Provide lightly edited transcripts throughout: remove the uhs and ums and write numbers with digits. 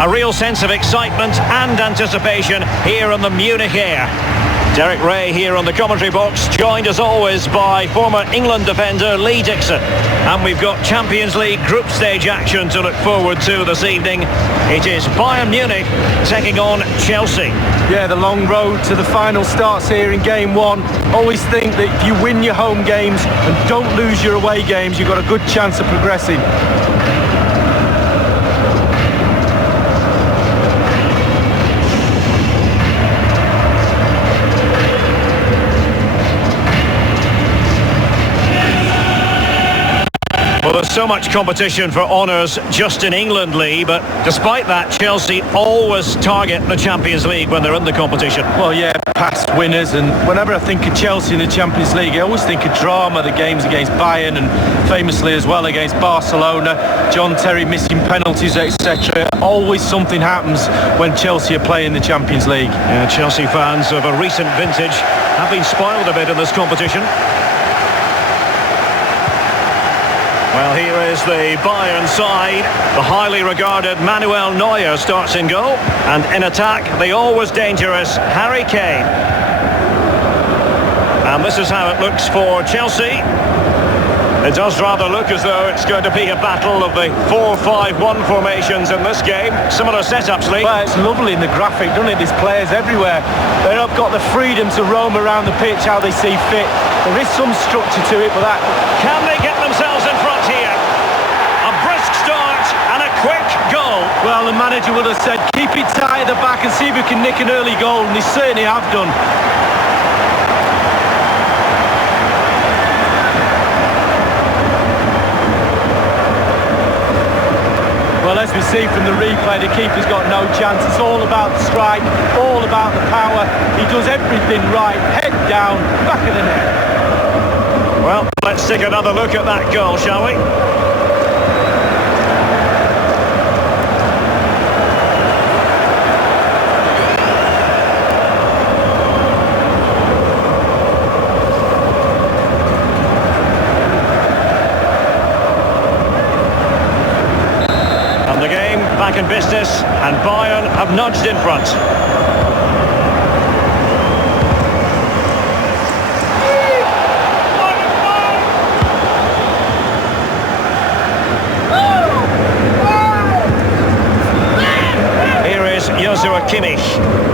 A real sense of excitement and anticipation here in the Munich air. Derek Ray here on the commentary box, joined as always by former England defender Lee Dixon. And we've got Champions League group stage action to look forward to this evening. It is Bayern Munich taking on Chelsea. Yeah, the long road to the final starts here in game one. Always think that if you win your home games and don't lose your away games, you've got a good chance of progressing. Well, there's so much competition for honours just in England, Lee, but despite that, Chelsea always target the Champions League when they're in the competition. Well, yeah, past winners, and whenever I think of Chelsea in the Champions League, I always think of drama, the games against Bayern and famously as well against Barcelona, John Terry missing penalties, etc. Always something happens when Chelsea are playing the Champions League. Yeah, Chelsea fans of a recent vintage have been spoiled a bit in this competition. Well, here is the Bayern side. The highly regarded Manuel Neuer starts in goal. And in attack, the always dangerous Harry Kane. And this is how it looks for Chelsea. It does rather look as though it's going to be a battle of the 4-5-1 formations in this game. Similar setups, Lee. Well, it's lovely in the graphic, doesn't it? There's players everywhere. They've got the freedom to roam around the pitch how they see fit. There is some structure to it, but that... Can they get themselves in front here? A brisk start and a quick goal. Well, the manager would have said, keep it tight at the back and see if we can nick an early goal, and they certainly have done. Well, as we see from the replay, the keeper's got no chance. It's all about the strike, all about the power. He does everything right. Head down, back of the net. Well, let's take another look at that goal, shall we? Back in business, and Bayern have nudged in front. Here is Joshua Kimmich.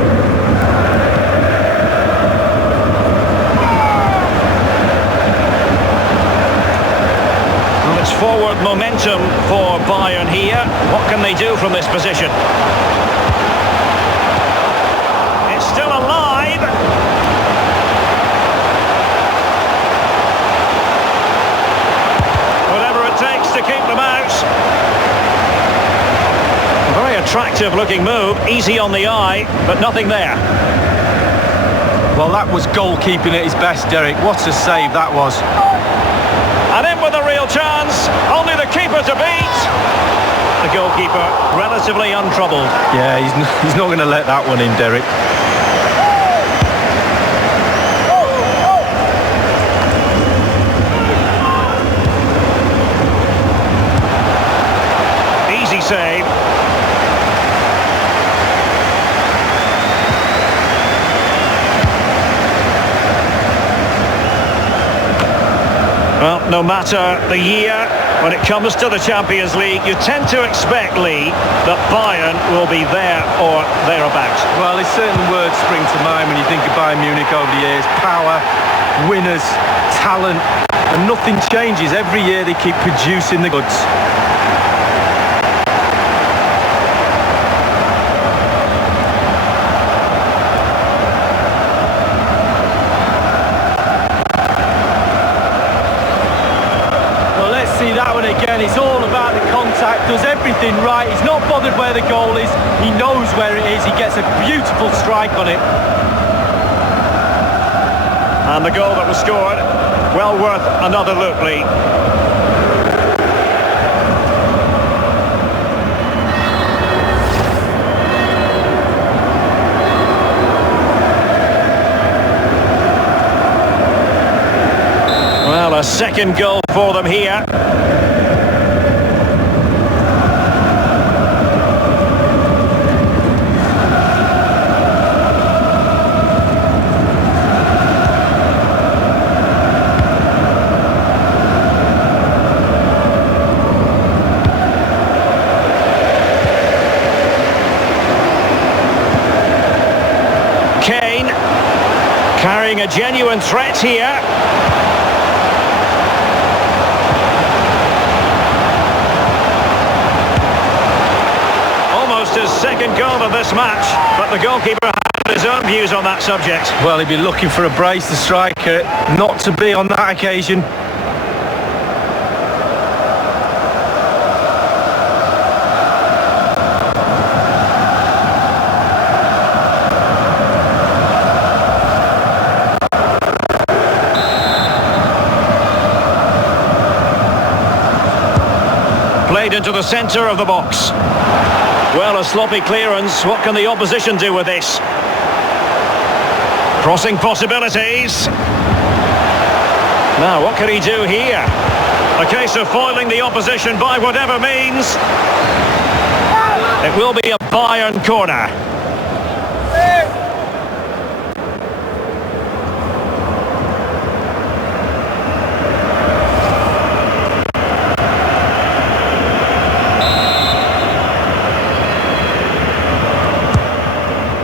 Forward momentum for Bayern here. What can they do from this position? It's still alive. Whatever it takes to keep them out. A very attractive looking move, easy on the eye, but nothing there. Well, that was goalkeeping at his best, Derek. What a save that was. And in with a real chance, only the keeper to beat. The goalkeeper relatively untroubled. Yeah, he's not going to let that one in, Derek. Easy save. Well, no matter the year, when it comes to the Champions League, you tend to expect, Lee, that Bayern will be there or thereabouts. Well, there's certain words spring to mind when you think of Bayern Munich over the years. Power, winners, talent, and nothing changes. Every year they keep producing the goods. See that one again. It's all about the contact, does everything right. He's not bothered where the goal is, he knows where it is. He gets a beautiful strike on it. And the goal that was scored, well worth another look, Lee. Well, a second goal for them here. carrying a genuine threat here. Almost his second goal of this match, but the goalkeeper had his own views on that subject. Well, he'd be looking for a brace, the striker, not to be on that occasion. Played into the centre of the box. Well, a sloppy clearance. What can the opposition do with this? Crossing possibilities. Now, what can he do here? A case of foiling the opposition by whatever means. It will be a Bayern corner.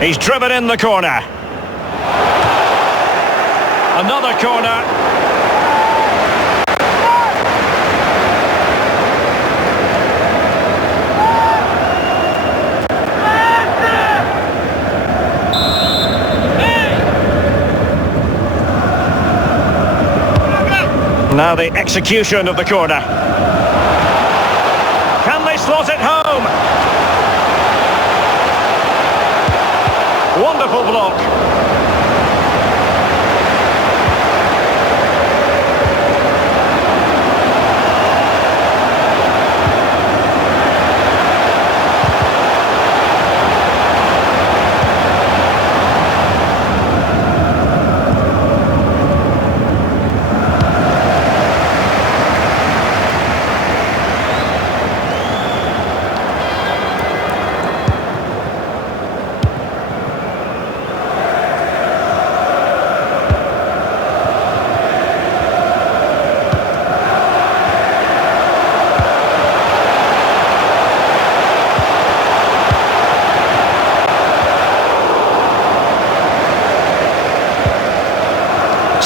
He's driven in the corner. Another corner. Now the execution of the corner. Can they slot it home? Wonderful block.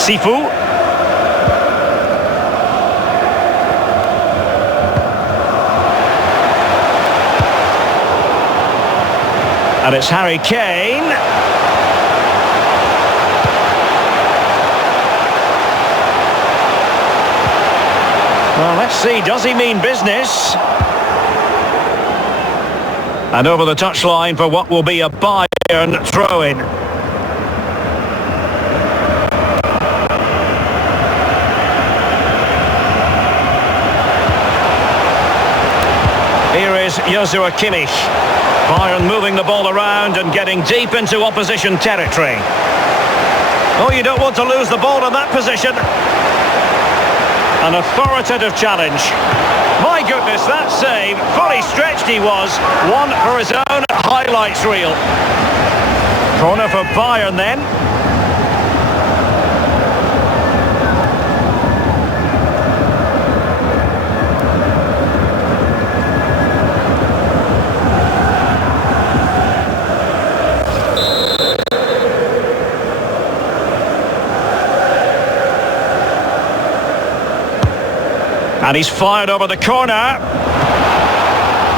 Sifu. And it's Harry Kane. Well, let's see, does he mean business? And over the touchline for what will be a Bayern throw-in. Here is Joshua Kimmich. Bayern moving the ball around and getting deep into opposition territory. Oh, you don't want to lose the ball in that position. An authoritative challenge. My goodness, that save, fully stretched he was. One for his own highlights reel. Corner for Bayern then. And he's fired over the corner.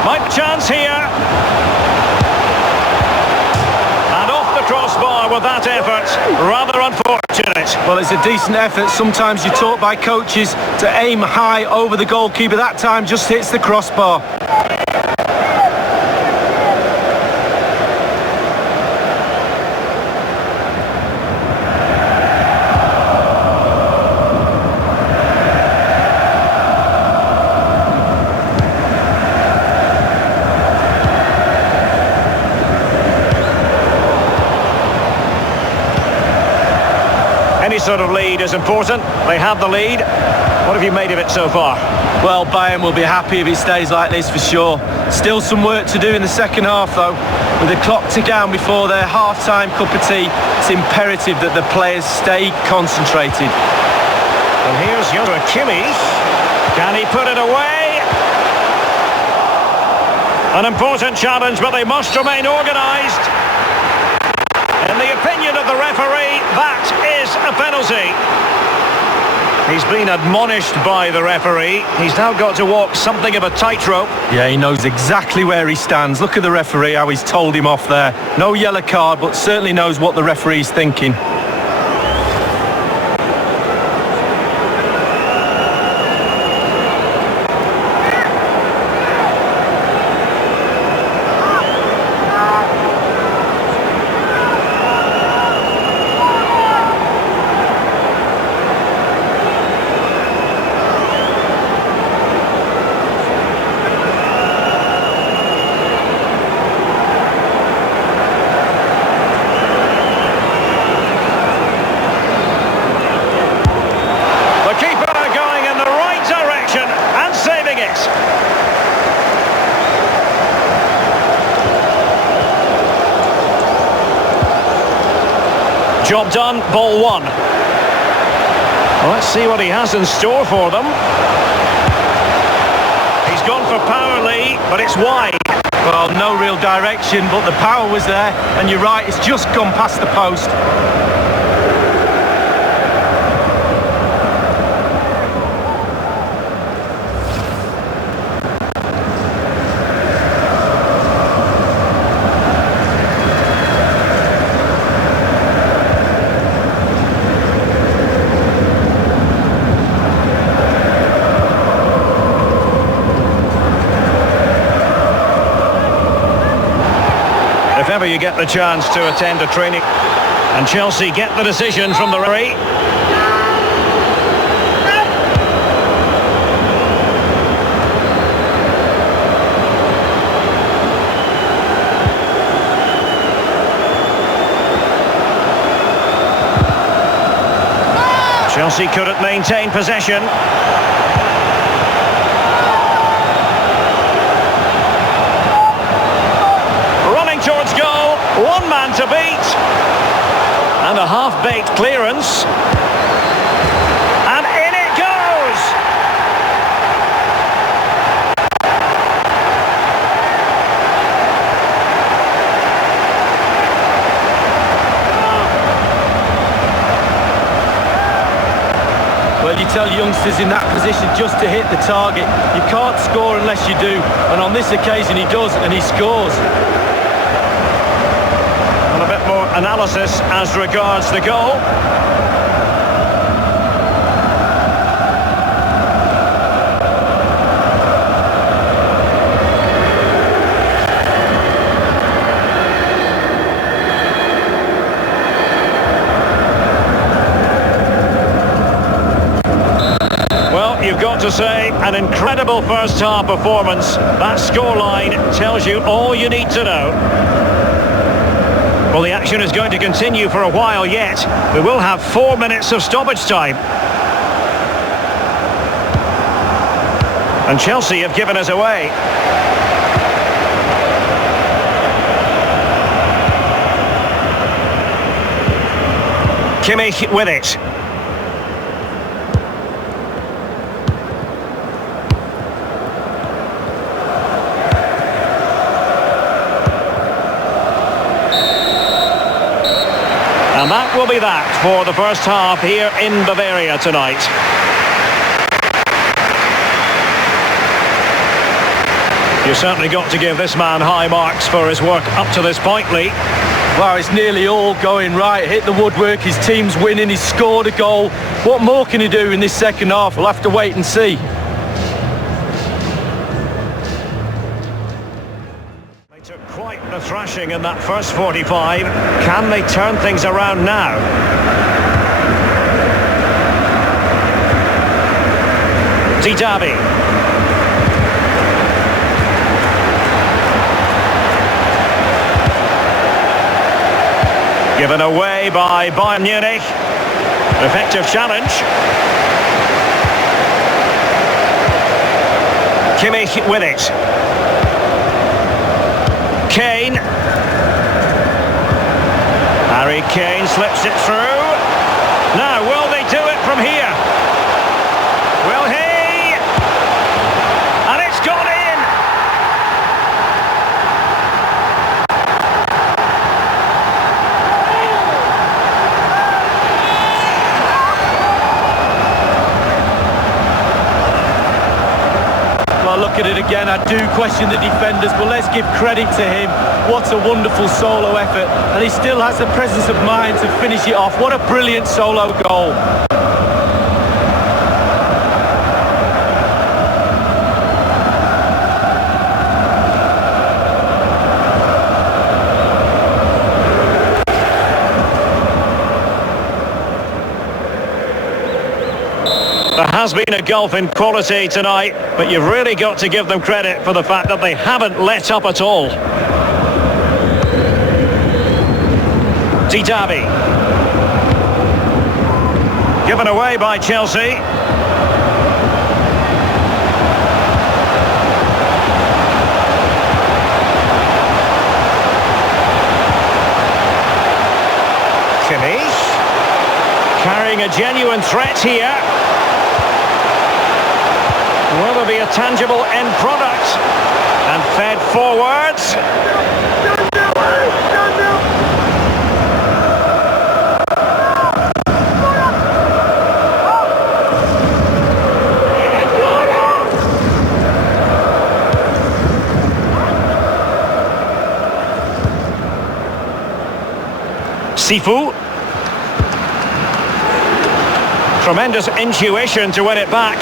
Might chance here. And off the crossbar with that effort. Rather unfortunate. Well, it's a decent effort. Sometimes you're taught by coaches to aim high over the goalkeeper. That time just hits the crossbar. Any sort of lead is important. They have the lead. What have you made of it so far? Well, Bayern will be happy if it stays like this for sure. Still some work to do in the second half though. With the clock ticking down before their half-time cup of tea, it's imperative that the players stay concentrated. And here's Joshua Kimmich. Can he put it away? An important challenge, but they must remain organised. In the opinion of the referee, that is a penalty. He's been admonished by the referee. He's now got to walk something of a tightrope. Yeah, he knows exactly where he stands. Look at the referee, how he's told him off there. No yellow card, but certainly knows what the referee's thinking. Job done, ball one. Well, let's see what he has in store for them. He's gone for power, Lee, but it's wide. Well, no real direction, but the power was there, and you're right, it's just gone past the post. If ever you get the chance to attend a training, and Chelsea get the decision from the referee. Chelsea couldn't maintain possession. Towards goal, one man to beat, and a half-baked clearance, and in it goes! Well, you tell youngsters in that position just to hit the target. You can't score unless you do, and on this occasion he does, and he scores. A bit more analysis as regards the goal. Well, you've got to say, an incredible first half performance. That scoreline tells you all you need to know. Well, the action is going to continue for a while yet. We will have 4 minutes of stoppage time. And Chelsea have given us away. Kimmich with it. And that will be that for the first half here in Bavaria tonight. You certainly got to give this man high marks for his work up to this point, Lee. Wow, it's nearly all going right. Hit the woodwork, his team's winning, he's scored a goal. What more can he do in this second half? We'll have to wait and see. Quite the thrashing in that first 45. Can they turn things around now? Didavi. Given away by Bayern Munich. Effective challenge. Kimmich with it. Kane. Harry Kane slips it through. Now, will they do it from here? Will he? And it's gone in! at it again. I do question the defenders, but let's give credit to him. What a wonderful solo effort, and he still has the presence of mind to finish it off. What a brilliant solo goal. There has been a gulf in quality tonight, but you've really got to give them credit for the fact that they haven't let up at all. Titavi. Given away by Chelsea. Kimmich. Carrying a genuine threat here. Will there be a tangible end product? And fed forwards. Sifu. Tremendous intuition to win it back.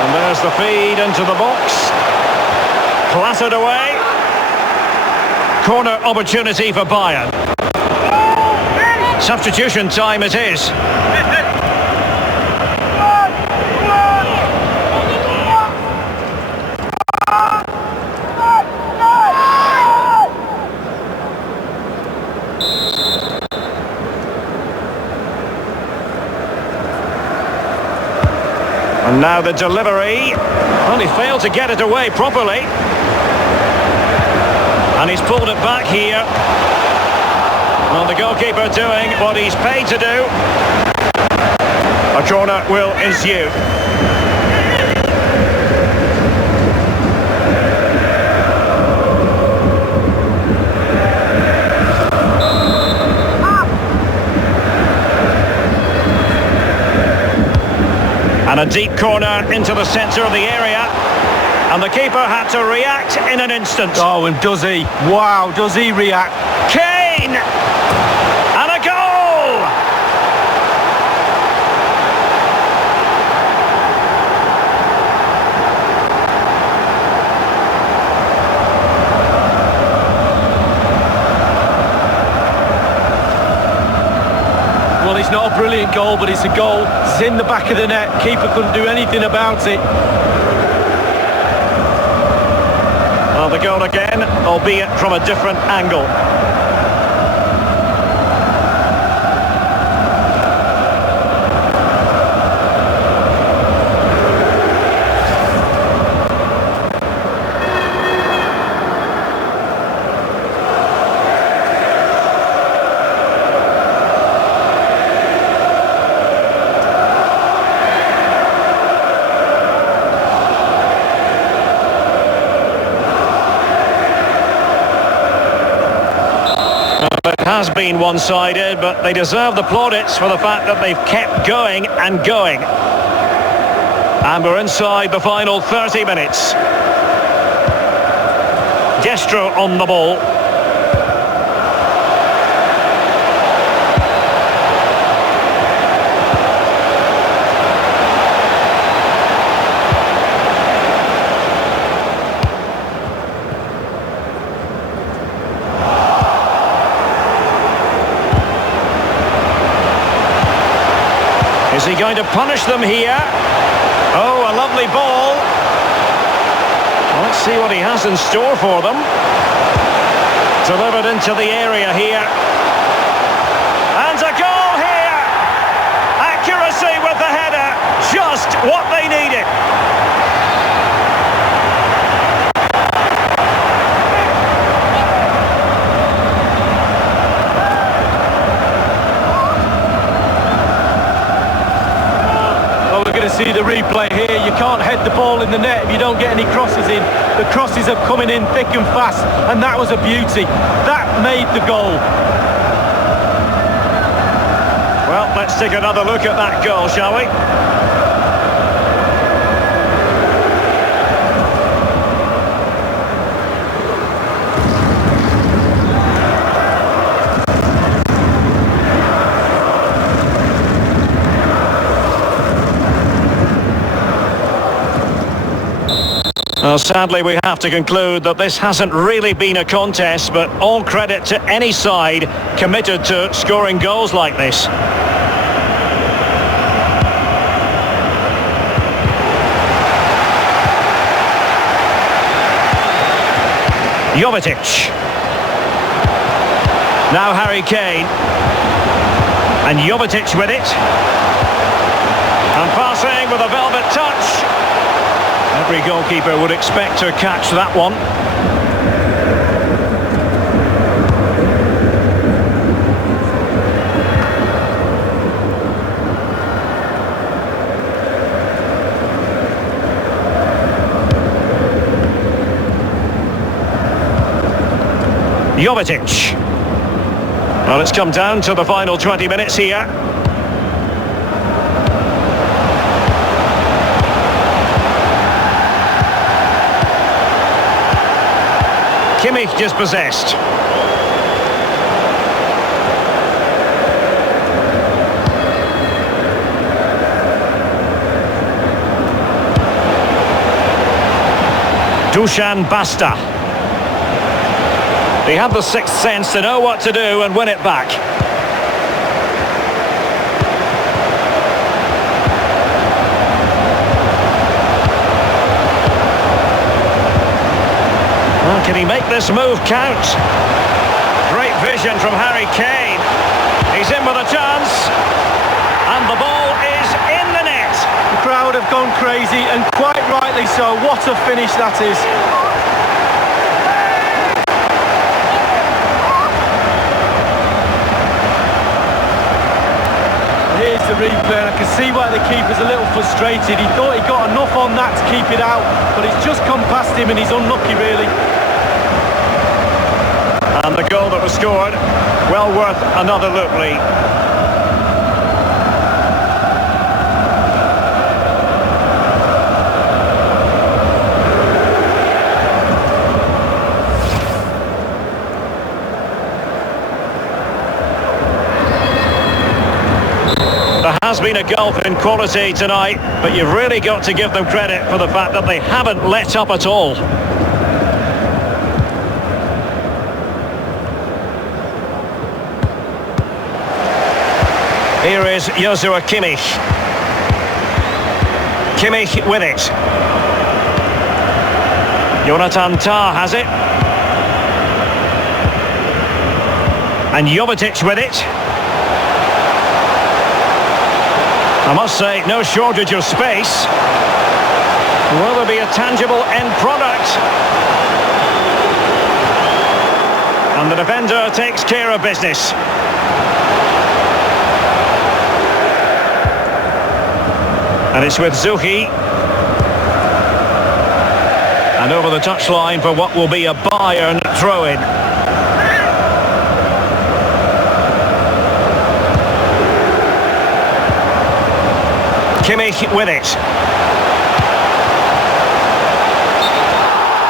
And there's the feed into the box. Clattered away. Corner opportunity for Bayern. Substitution time it is. And now the delivery. Well, he failed to get it away properly. And he's pulled it back here. Well, the goalkeeper doing what he's paid to do. A corner will ensue. And a deep corner into the centre of the area. And the keeper had to react in an instant. Oh, and does he? Wow, does he react? Kane! And a goal! Well, it's not a brilliant goal, but it's a goal. It's in the back of the net. Keeper couldn't do anything about it. Well, the goal again, albeit from a different angle. It has been one-sided, but they deserve the plaudits for the fact that they've kept going and going. And we're inside the final 30 minutes. Destro on the ball. Is he going to punish them here? Oh, a lovely ball. Well, let's see what he has in store for them. Delivered into the area here. And a goal here! Accuracy with the header. Just what they needed. See the replay here. You can't head the ball in the net if you don't get any crosses in. The crosses are coming in thick and fast, and that was a beauty. That made the goal. let's take another look at that goal, shall we? Well, sadly, we have to conclude that this hasn't really been a contest, but all credit to any side committed to scoring goals like this. Jovetic. Now Harry Kane. And Jovetic with it. And passing with a velvet touch. Every goalkeeper would expect to catch that one. Jovetic. Well, it's come down to the final 20 minutes here. Kimmich dispossessed. Dusan Basta. They have the sixth sense to know what to do and win it back. Can he make this move count? Great vision from Harry Kane. He's in with a chance. And the ball is in the net. The crowd have gone crazy, and quite rightly so. What a finish that is. Here's the replay, and I can see why the keeper's a little frustrated. He thought he got enough on that to keep it out, but it's just come past him and he's unlucky, really. And the goal that was scored, well worth another look, Lee. There has been a gulf in quality tonight, but you've really got to give them credit for the fact that they haven't let up at all. Here is Joshua Kimmich. Kimmich with it. Jonathan Tah has it. And Jovetic with it. I must say, no shortage of space. Will there be a tangible end product? And the defender takes care of business. And it's with Zuhi. And over the touchline for what will be a Bayern throw-in. Kimmich with it.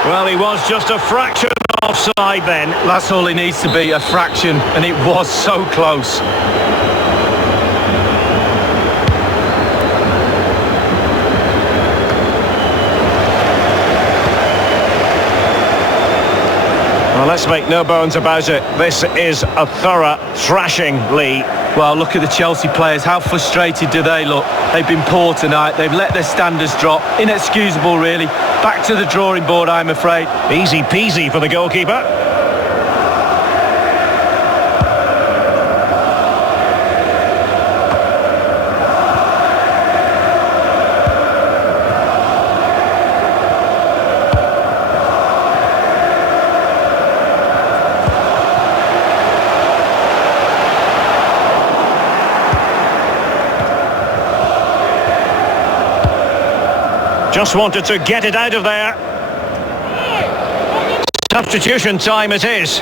Well, he was just a fraction offside then. That's all he needs to be, a fraction, and it was so close. Well, let's make no bones about it. This is a thorough thrashing, Lee. Well, look at the Chelsea players. How frustrated do they look? They've been poor tonight. They've let their standards drop. Inexcusable, really. Back to the drawing board, I'm afraid. Easy peasy for the goalkeeper. Just wanted to get it out of there. Substitution time it is.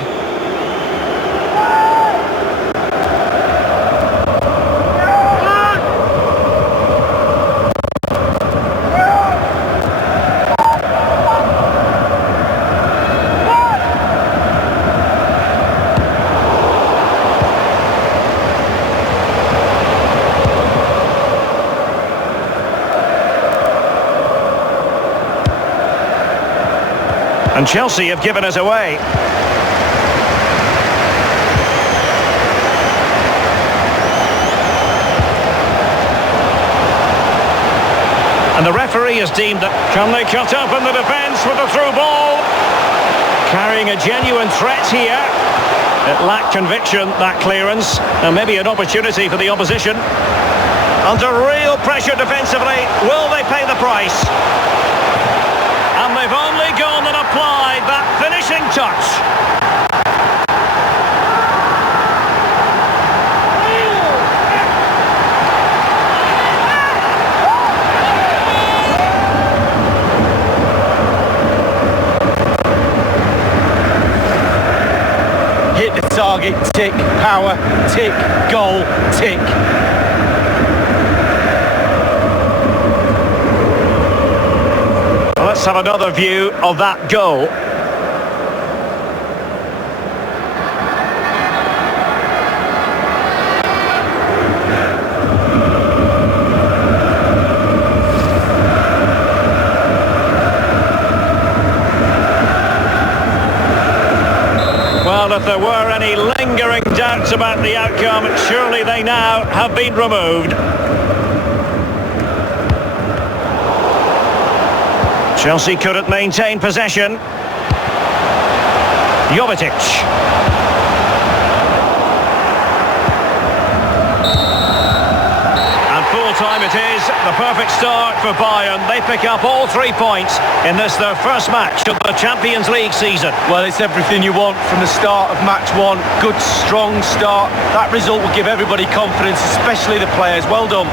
And Chelsea have given us away. And the referee has deemed that... Can they cut up in the defence with a through ball? Carrying a genuine threat here. It lacked conviction, that clearance. And maybe an opportunity for the opposition. Under real pressure defensively. Will they pay the price? And they've only gone and applied that finishing touch. Hit the target, tick, power, tick, goal, tick. Well, let's have another view of that goal. Well, if there were any lingering doubts about the outcome, surely they now have been removed. Chelsea couldn't maintain possession. Jovetic. And full time it is. The perfect start for Bayern. They pick up all 3 points in this, their first match of the Champions League season. Well, it's everything you want from the start of match one. Good, strong start. That result will give everybody confidence, especially the players. Well done.